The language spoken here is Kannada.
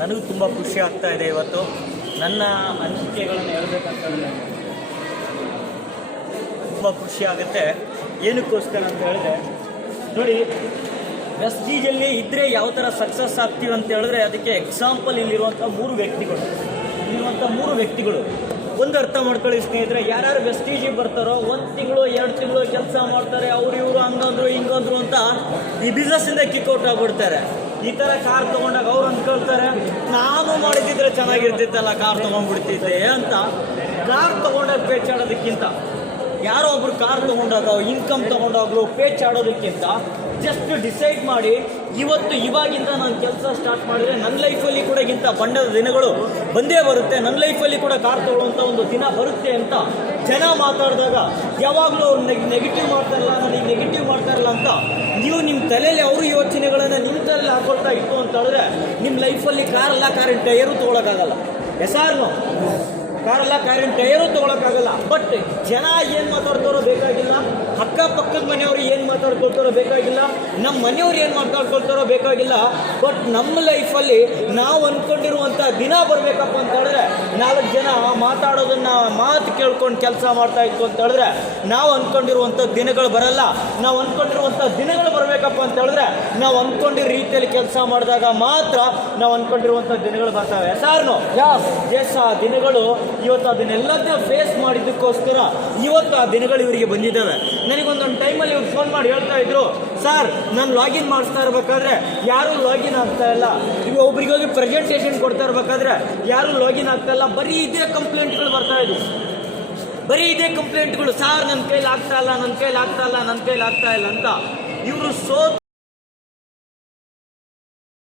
ನನಗೂ ತುಂಬ ಖುಷಿ ಆಗ್ತಾ ಇದೆ. ಇವತ್ತು ನನ್ನ ಅನಿಸಿಕೆಗಳನ್ನು ಹೇಳಬೇಕಂತ ತುಂಬ ಖುಷಿ ಆಗುತ್ತೆ. ಏನಕ್ಕೋಸ್ಕರ ಅಂತ ಹೇಳಿದ್ರೆ ನೋಡಿ, ಪ್ರೆಸ್ಟೀಜಲ್ಲಿ ಇದ್ದರೆ ಯಾವ ಥರ ಸಕ್ಸಸ್ ಆಗ್ತೀವಿ ಅಂತ ಹೇಳಿದ್ರೆ ಅದಕ್ಕೆ ಎಕ್ಸಾಂಪಲ್ ಇಲ್ಲಿರುವಂಥ ಮೂರು ವ್ಯಕ್ತಿಗಳು ಒಂದು ಅರ್ಥ ಮಾಡ್ಕೊಳ್ಳಿ ಸ್ನೇಹಿತರೆ. ಯಾರ್ಯಾರು ವೆಸ್ಟೀಜಿಗೆ ಬರ್ತಾರೋ 1 ತಿಂಗಳು 2 ತಿಂಗಳು ಕೆಲಸ ಮಾಡ್ತಾರೆ, ಅವರು ಇವರು ಹಂಗಂದ್ರು ಹಿಂಗಂದ್ರು ಅಂತ ಈ ಬಿಸ್ನೆಸ್ಸಿಂದ ಕಿಕ್ಔಟ್ ಆಗ್ಬಿಡ್ತಾರೆ. ಈ ಥರ ಕಾರ್ ತೊಗೊಂಡಾಗ ಅವ್ರು ಅಂದ್ಕೊಳ್ತಾರೆ, ನಾನು ಮಾಡಿದ್ದಿದ್ರೆ ಚೆನ್ನಾಗಿರ್ತಿತ್ತಲ್ಲ, ಕಾರ್ ತೊಗೊಂಡ್ಬಿಡ್ತಿದ್ದೆ ಅಂತ. ಕಾರ್ ತೊಗೊಂಡಾಗ ಪೇಚಾಡೋದಕ್ಕಿಂತ, ಯಾರೋ ಒಬ್ರು ಕಾರ್ ತೊಗೊಂಡಾಗ ಇನ್ಕಮ್ ತೊಗೊಂಡಾಗಲೂ ಪೇಚಾಡೋದಕ್ಕಿಂತ ಜಸ್ಟ್ ಡಿಸೈಡ್ ಮಾಡಿ ಇವಾಗಿಂದ ನಾನು ಕೆಲಸ ಸ್ಟಾರ್ಟ್ ಮಾಡಿದರೆ ನನ್ನ ಲೈಫಲ್ಲಿ ಕೂಡ ಇಂಥ ಬಂಡದ ದಿನಗಳು ಬಂದೇ ಬರುತ್ತೆ, ನನ್ನ ಲೈಫಲ್ಲಿ ಕೂಡ ಕಾರ್ ತೊಗೊಳ್ಳೋಂಥ ಒಂದು ದಿನ ಬರುತ್ತೆ ಅಂತ ಜನ ಮಾತಾಡಿದಾಗ ಯಾವಾಗಲೂ ಅವ್ರು ನೆಗೆಟಿವ್ ಮಾಡ್ತಾರಲ್ಲ, ನನಗೆ ನೆಗೆಟಿವ್ ಮಾಡ್ತಾರಲ್ಲ ಅಂತ ನೀವು ನಿಮ್ಮ ತಲೆಯಲ್ಲಿ ಅವರು ಯೋಚನೆಗಳನ್ನು ನಿಮ್ಮ ತಲೆಯಲ್ಲಿ ಹಾಕೊಳ್ತಾ ಇತ್ತು ಅಂತ ಹೇಳಿದ್ರೆ ನಿಮ್ಮ ಲೈಫಲ್ಲಿ ಕಾರಿನ ಟೈರು ತೊಗೊಳಕ್ಕಾಗಲ್ಲ. ಎಸಾರ್ನು ಕಾರಿನ ಟೈರು ತೊಗೊಳಕ್ಕಾಗಲ್ಲ. ಬಟ್ ಜನ ಏನು ಮಾತಾಡ್ತಾರೋ ಬೇಕಾಗಿಲ್ಲ, ಅಕ್ಕಪಕ್ಕದ ಮನೆಯವರು ಏನು ಮಾತಾಡ್ಕೊಳ್ತಾರೋ ಬೇಕಾಗಿಲ್ಲ, ನಮ್ಮ ಮನೆಯವ್ರು ಏನು ಮಾತಾಡ್ಕೊಳ್ತಾರೋ ಬೇಕಾಗಿಲ್ಲ. ಬಟ್ ನಮ್ಮ ಲೈಫಲ್ಲಿ ನಾವು ಅಂದ್ಕೊಂಡಿರುವಂಥ ದಿನ ಬರಬೇಕಪ್ಪ ಅಂತ ಹೇಳಿದ್ರೆ 4 ಜನ ಮಾತಾಡೋದನ್ನು ಮಾತು ಕೇಳ್ಕೊಂಡು ಕೆಲಸ ಮಾಡ್ತಾ ಇತ್ತು ಅಂತ ಹೇಳಿದ್ರೆ ನಾವು ಅಂದ್ಕೊಂಡಿರುವಂಥ ದಿನಗಳು ಬರಲ್ಲ. ನಾವು ಅಂದ್ಕೊಂಡಿರುವಂಥ ದಿನಗಳು ಬರಬೇಕಪ್ಪ ಅಂತ ಹೇಳಿದ್ರೆ ನಾವು ಅಂದ್ಕೊಂಡಿರೋ ರೀತಿಯಲ್ಲಿ ಕೆಲಸ ಮಾಡಿದಾಗ ಮಾತ್ರ ನಾವು ಅಂದ್ಕೊಂಡಿರುವಂಥ ದಿನಗಳು ಬರ್ತವೆ. ಸಾರ್ನು ಎಸ್, ಆ ದಿನಗಳು ಇವತ್ತು ಅದನ್ನೆಲ್ಲದನ್ನ ಫೇಸ್ ಮಾಡಿದ್ದಕ್ಕೋಸ್ಕರ ಇವತ್ತು ಆ ದಿನಗಳು ಇವರಿಗೆ ಬಂದಿದ್ದಾವೆ. ನನಗೊಂದೊಂದು ಟೈಮಲ್ಲಿ ಇವ್ರು ಫೋನ್ ಮಾಡಿ ಹೇಳ್ತಾ ಇದ್ರು, ಸರ್ ನಾನು ಲಾಗಿನ್ ಮಾಡಿಸ್ತಾ ಇರ್ಬೇಕಾದ್ರೆ ಯಾರೂ ಲಾಗಿನ್ ಆಗ್ತಾ ಇಲ್ಲ, ಈಗ ಒಬ್ರಿಗೋಗಿ ಪ್ರೆಸೆಂಟೇಷನ್ ಕೊಡ್ತಾ ಇರ್ಬೇಕಾದ್ರೆ ಯಾರೂ ಲಾಗಿನ್ ಆಗ್ತಾ ಇಲ್ಲ, ಬರೀ ಇದೇ ಕಂಪ್ಲೇಂಟ್ಗಳು ಬರ್ತಾ ಇದ್ವು. ಸಾರ್ ನನ್ನ ಕೈಲಿ ಆಗ್ತಾ ಇಲ್ಲ ಅಂತ. ಇವರು